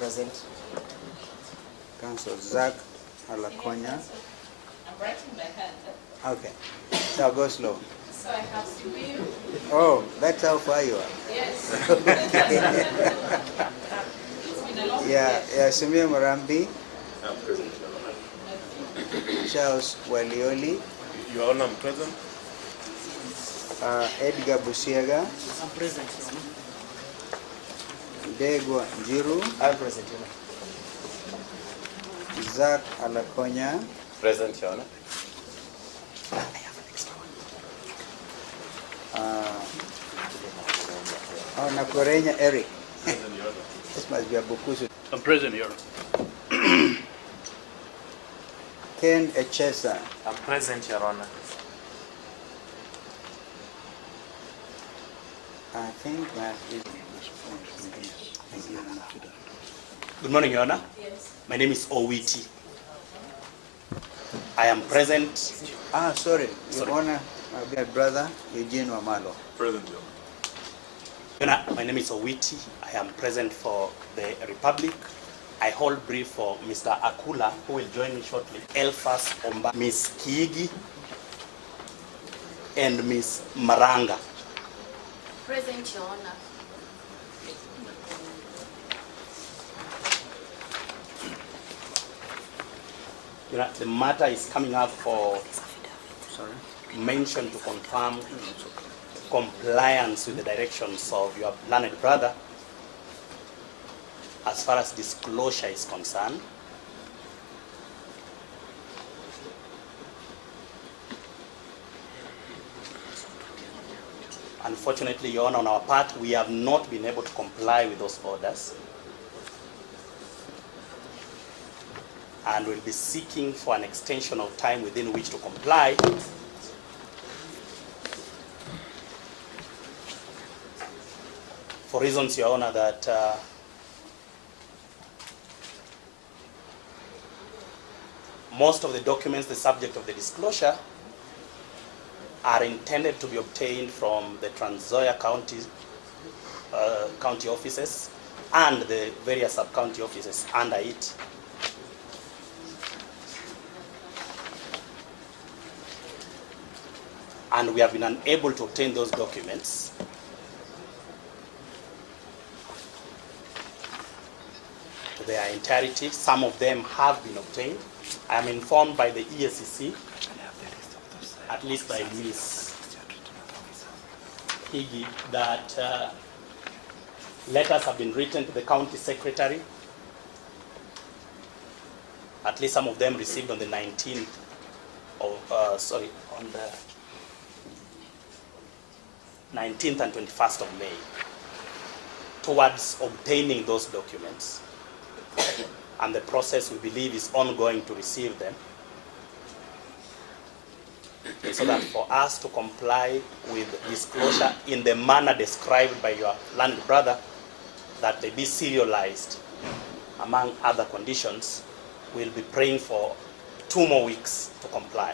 Present. Council Zach Alakonya. I'm writing my hand. Okay. So go slow. So I have Sibiu. Oh, that's how far you are. Yes. Okay. It's been a long Yeah, Simiyu Murambi, I'm present, Your Honor. Charles Walioli, Your Honor, I'm present. Edgar Busiaga, I'm present, Your Honor. Degwa Njiru, I'm present, Your Honor. Zach Alakonya, Present, Your Honor. Nakorenya Eric. Present, Your Honor. This must be a Bukusu. I'm present, Your Honor. Ken Echesa, I'm present, Your Honor. I think that is. Good morning, Your Honor. Yes. My name is Owiti. I am present. Sorry, Your Sorry. Honor, my brother Eugene Wamalo. Present, Your Honor. Your Honor, my name is Owiti. I am present for the Republic. I hold brief for Mr. Akula, who will join me shortly. Elfas Omba, Miss Kiigi, and Miss Maranga. Present, Your Honor. You know, the matter is coming up for mention to confirm compliance with the directions of your learned brother as far as disclosure is concerned. Unfortunately, Your Honor, on our part, we have not been able to comply with those orders, and will be seeking for an extension of time within which to comply. For reasons, Your Honor, that most of the documents, the subject of the disclosure, are intended to be obtained from the Tranzoia county offices and the various sub-county offices under it. And we have been unable to obtain those documents. To their entirety. Some of them have been obtained. I am informed by the Eacc, at least by Ms. Higi, that letters have been written to the county secretary. At least some of them received on the 19th of, on the 19th and 21st of May, towards obtaining those documents. And the process, we believe, is ongoing to receive them, so that for us to comply with disclosure in the manner described by your learned brother, that they be serialized, among other conditions, we'll be praying for 2 more weeks to comply.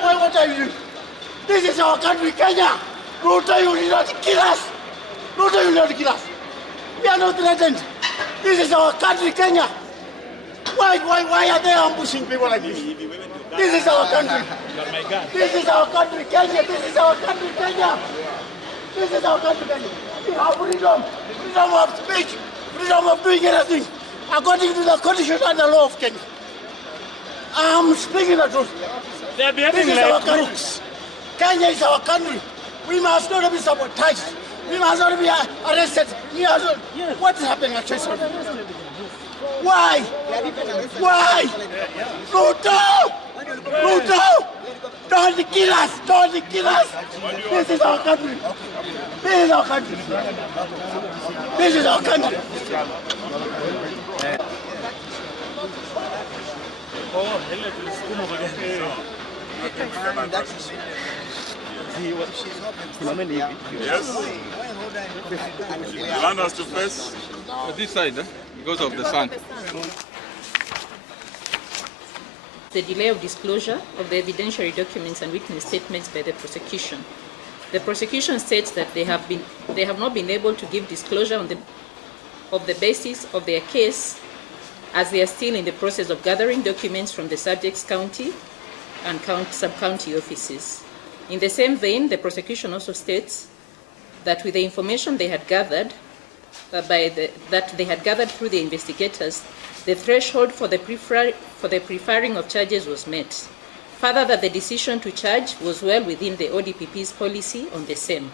What are you doing? This is our country, Kenya. Ruto, you did not kill us. Ruto, you did not kill us. We are not threatened. This is our country, Kenya. Why are they ambushing people like this? This is our country. This is our country, Kenya. This is our country, Kenya. This is our country, Kenya. We have freedom. Freedom of speech. Freedom of doing anything. According to the constitution and the law of Kenya. I'm speaking the truth. This is our country. Kenya is our country. We must not be sabotaged. We must not be arrested. What is happening at Chester? Why? Why? Ruto! Ruto! Don't kill us! Don't kill us! This is our country. This is our country. This is our country. Yes. You want us to face? This side, because of the sun. The delay of disclosure of the evidentiary documents and witness statements by the prosecution. The prosecution states that they have not been able to give disclosure of the basis of their case, as they are still in the process of gathering documents from the subject's county and sub-county offices. In the same vein, the prosecution also states that with the information they had gathered, through the investigators, the threshold for the preferring of charges was met. Further, that the decision to charge was well within the ODPP's policy on the same.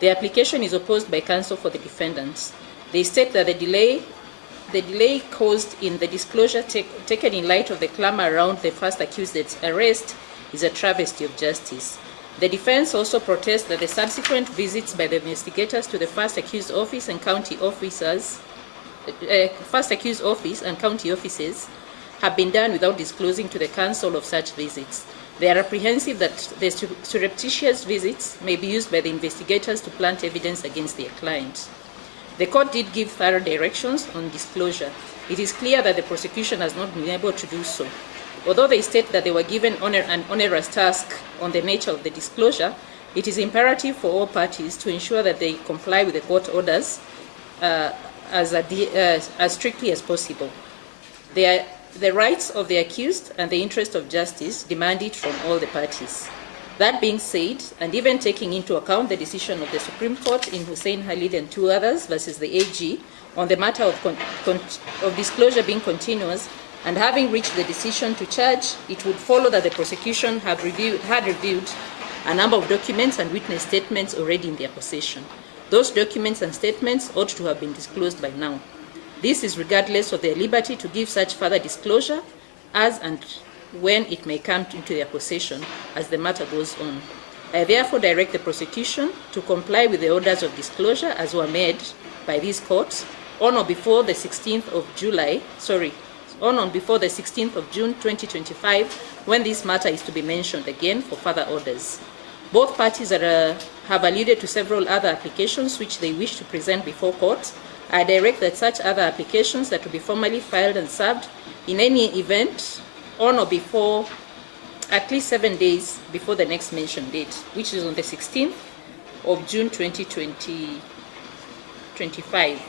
The application is opposed by counsel for the defendants. They state that the delay caused in the disclosure taken in light of the clamor around the first accused's arrest is a travesty of justice. The defense also protests that the subsequent visits by the investigators to the first accused office and county offices have been done without disclosing to the counsel of such visits. They are apprehensive that the surreptitious visits may be used by the investigators to plant evidence against their client. The court did give thorough directions on disclosure. It is clear that the prosecution has not been able to do so. Although they state that they were given an onerous task on the nature of the disclosure, it is imperative for all parties to ensure that they comply with the court orders as strictly as possible. The rights of the accused and the interest of justice demand it from all the parties. That being said, and even taking into account the decision of the Supreme Court in Hussein Khalid and two others versus the AG on the matter of disclosure being continuous, and having reached the decision to charge, it would follow that the prosecution had reviewed a number of documents and witness statements already in their possession. Those documents and statements ought to have been disclosed by now. This is regardless of their liberty to give such further disclosure as and when it may come into their possession as the matter goes on. I therefore direct the prosecution to comply with the orders of disclosure as were made by these courts on or before the 16th of June 2025, when this matter is to be mentioned again for further orders. Both parties have alluded to several other applications which they wish to present before court. I direct that such other applications that will be formally filed and served in any event on or before at least 7 days before the next mentioned date, which is on the 16th of June 2025.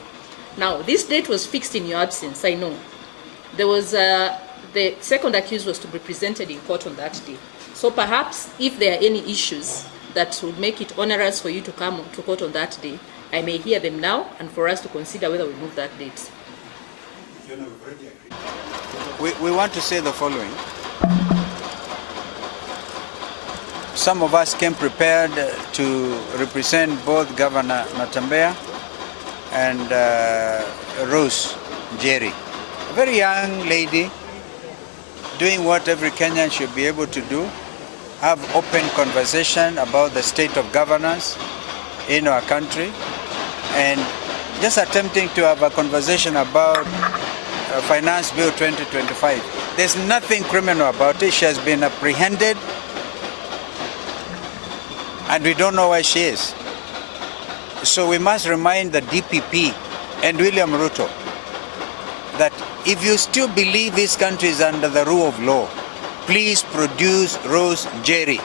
Now, this date was fixed in your absence, I know. There was the second accused was to be presented in court on that day. So perhaps if there are any issues that would make it onerous for you to come to court on that day, I may hear them now and for us to consider whether we move that date. We want to say the following. Some of us came prepared to represent both Governor Natembeya and Rose Jerry. A very young lady doing what every Kenyan should be able to do, have open conversation about the state of governance in our country, and just attempting to have a conversation about Finance Bill 2025. There's nothing criminal about it. She has been apprehended and we don't know where she is. So we must remind the DPP and William Ruto that if you still believe this country is under the rule of law, please produce Rose Jerry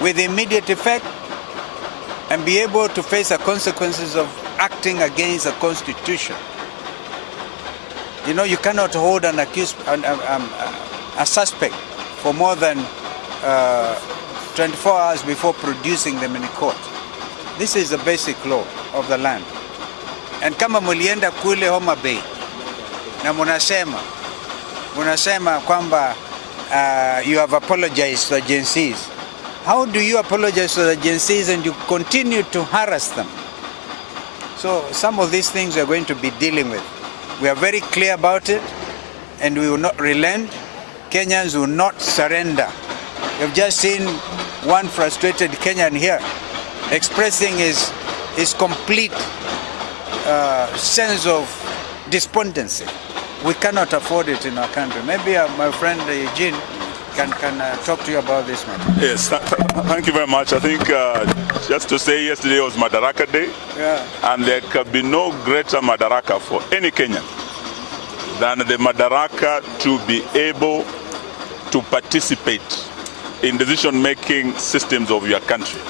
with immediate effect and be able to face the consequences of acting against the Constitution. You know, you cannot hold an accused, a suspect for more than 24 hours before producing them in court. This is the basic law of the land. And kama mulienda kule Homa Bay na munasema kwamba you have apologized to agencies. How do you apologize to the agencies and you continue to harass them? So some of these things we are going to be dealing with. We are very clear about it and we will not relent. Kenyans will not surrender. You've just seen one frustrated Kenyan here expressing his complete sense of despondency. We cannot afford it in our country. Maybe my friend Eugene can talk to you about this matter. Yes, thank you very much. I think just to say yesterday was Madaraka Day, and there can be no greater Madaraka for any Kenyan than the Madaraka to be able to participate in decision-making systems of your country,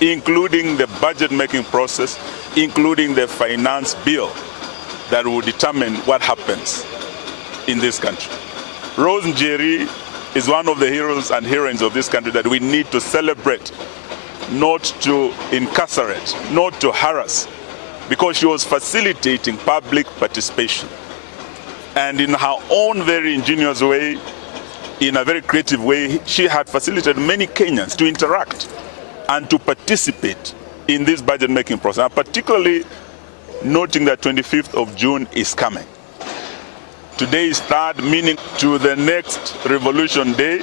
including the budget-making process, including the finance bill that will determine what happens in this country. Rose Njeri is one of the heroes and heroines of this country that we need to celebrate, not to incarcerate, not to harass, because she was facilitating public participation. And in her own very ingenious way, in a very creative way, she had facilitated many Kenyans to interact and to participate in this budget-making process, and particularly noting that 25th of June is coming. Today is third, meaning to the next Revolution Day,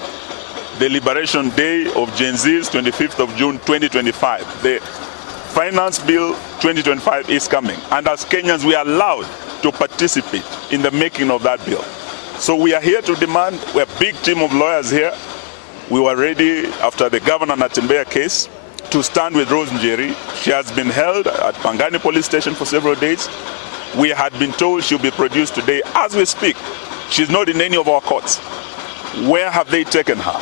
the Liberation Day of Gen Z's, 25th of June 2025. The Finance Bill 2025 is coming, and as Kenyans we are allowed to participate in the making of that bill. So we are here to demand, we're a big team of lawyers here. We were ready after the Governor Natembeya case to stand with Rose Njeri. She has been held at Pangani Police Station for several days. We had been told she'll be produced today. As we speak, she's not in any of our courts. Where have they taken her?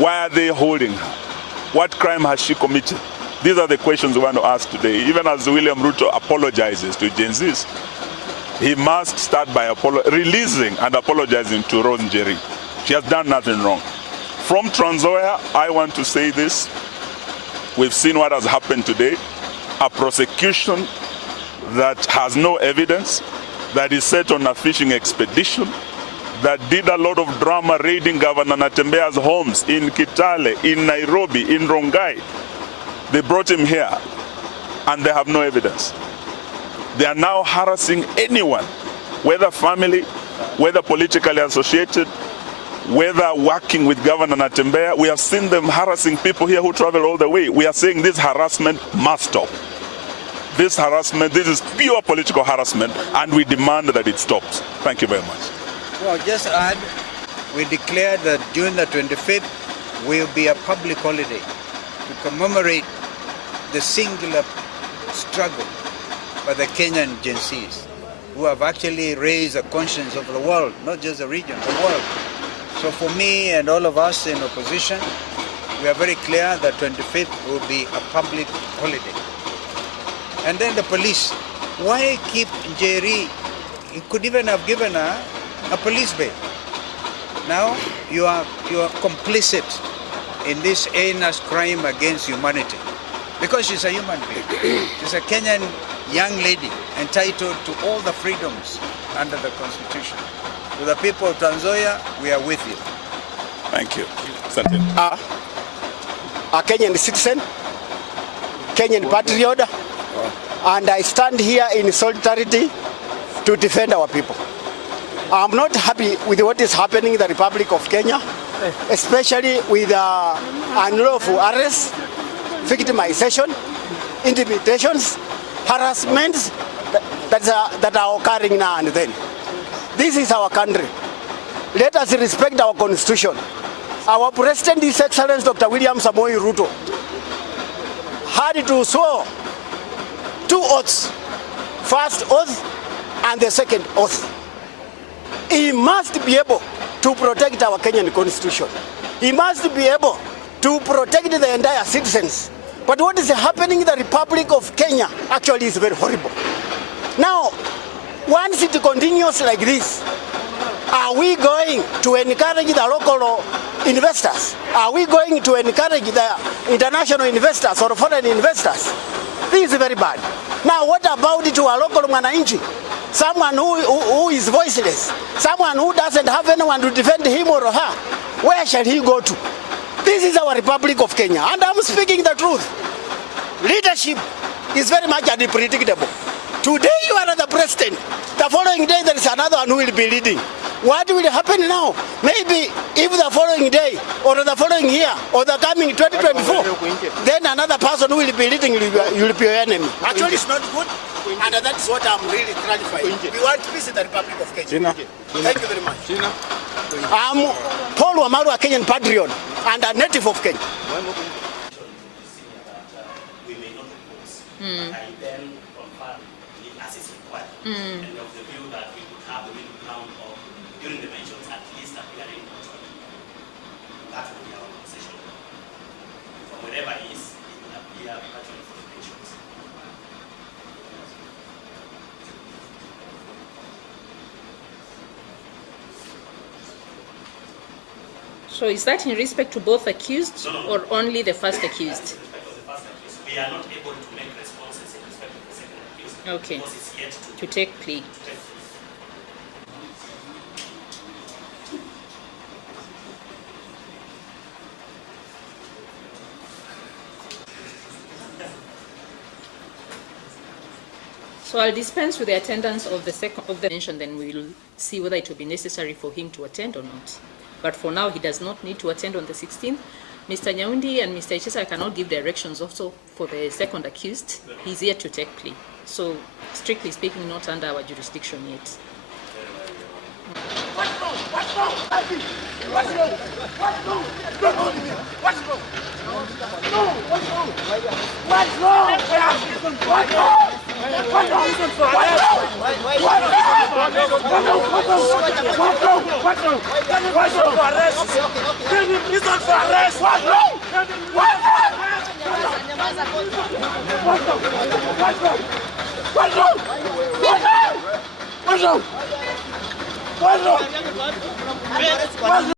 Why are they holding her? What crime has she committed? These are the questions we want to ask today. Even as William Ruto apologizes to Gen Zs, he must start by releasing and apologizing to Rose Njeri. She has done nothing wrong. From Tranzoia, I want to say this. We've seen what has happened today. A prosecution that has no evidence, that is set on a fishing expedition, that did a lot of drama raiding Governor Natembeya's homes in Kitale, in Nairobi, in Rongai. They brought him here and they have no evidence. They are now harassing anyone, whether family, whether politically associated, whether working with Governor Natembeya. We have seen them harassing people here who travel all the way. We are saying this harassment must stop. This harassment, this is pure political harassment, and we demand that it stops. Thank you very much. Well, just add, we declared that June the 25th will be a public holiday to commemorate the singular struggle by the Kenyan Gen Zs, who have actually raised the conscience of the world, not just the region, the world. So for me and all of us in opposition, we are very clear that 25th will be a public holiday. And then the police, why keep Njeri? You could even have given her a police bail. Now you are complicit in this heinous crime against humanity, because she's a human being. She's a Kenyan young lady entitled to all the freedoms under the Constitution. To the people of Tranzoia, we are with you. Thank you. A Kenyan citizen, Kenyan patriot, and I stand here in solidarity to defend our people. I'm not happy with what is happening in the Republic of Kenya, especially with unlawful arrests, victimization, intimidations, harassments that are occurring now and then. This is our country. Let us respect our constitution. Our President, His Excellency Dr. William Samoei Ruto, had to swear 2 oaths, first oath and the second oath. He must be able to protect our Kenyan constitution. He must be able to protect the entire citizens. But what is happening in the Republic of Kenya actually is very horrible. Now, once it continues like this, are we going to encourage the local investors? Are we going to encourage the international investors or foreign investors? This is very bad. Now, what about to a local mwananchi? Someone who is voiceless, someone who doesn't have anyone to defend him or her. Where shall he go to? This is our Republic of Kenya, and I'm speaking the truth. Leadership is very much unpredictable. Today you are the president. The following day there is another one who will be leading. What will happen now? Maybe if the following day or the following year or the coming 2024, then another person who will be leading will be your enemy. Actually, it's not good, and that's what I'm really clarifying. We want peace in the Republic of Kenya. Thank you very much. I'm Paul Wamaru, a Kenyan patriot and a native of Kenya. We may not oppose, but I then confirm as is required, and of the view that we could have the middle ground of, during the mentions, at least appearing virtually. That would be our position. From wherever it is, it will appear virtually for the mentions. So is that in respect to both accused No. or only the first accused? In respect of the first accused, we are not able to make responses in respect of the second accused. Okay. Because it's yet To take plea. take. So I'll dispense with the attendance of the second of the mention, then we'll see whether it will be necessary for him to attend or not. But for now, he does not need to attend on the 16th. Mr. Nyaundi and Mr. Ichesa cannot give directions also for the second accused. He's here to take plea. So, strictly speaking, not under our jurisdiction yet. What's wrong? What's wrong? What's wrong? What's wrong? Don't hold me. What's wrong? No, what's wrong? What's wrong? What's wrong? What's wrong? What's wrong?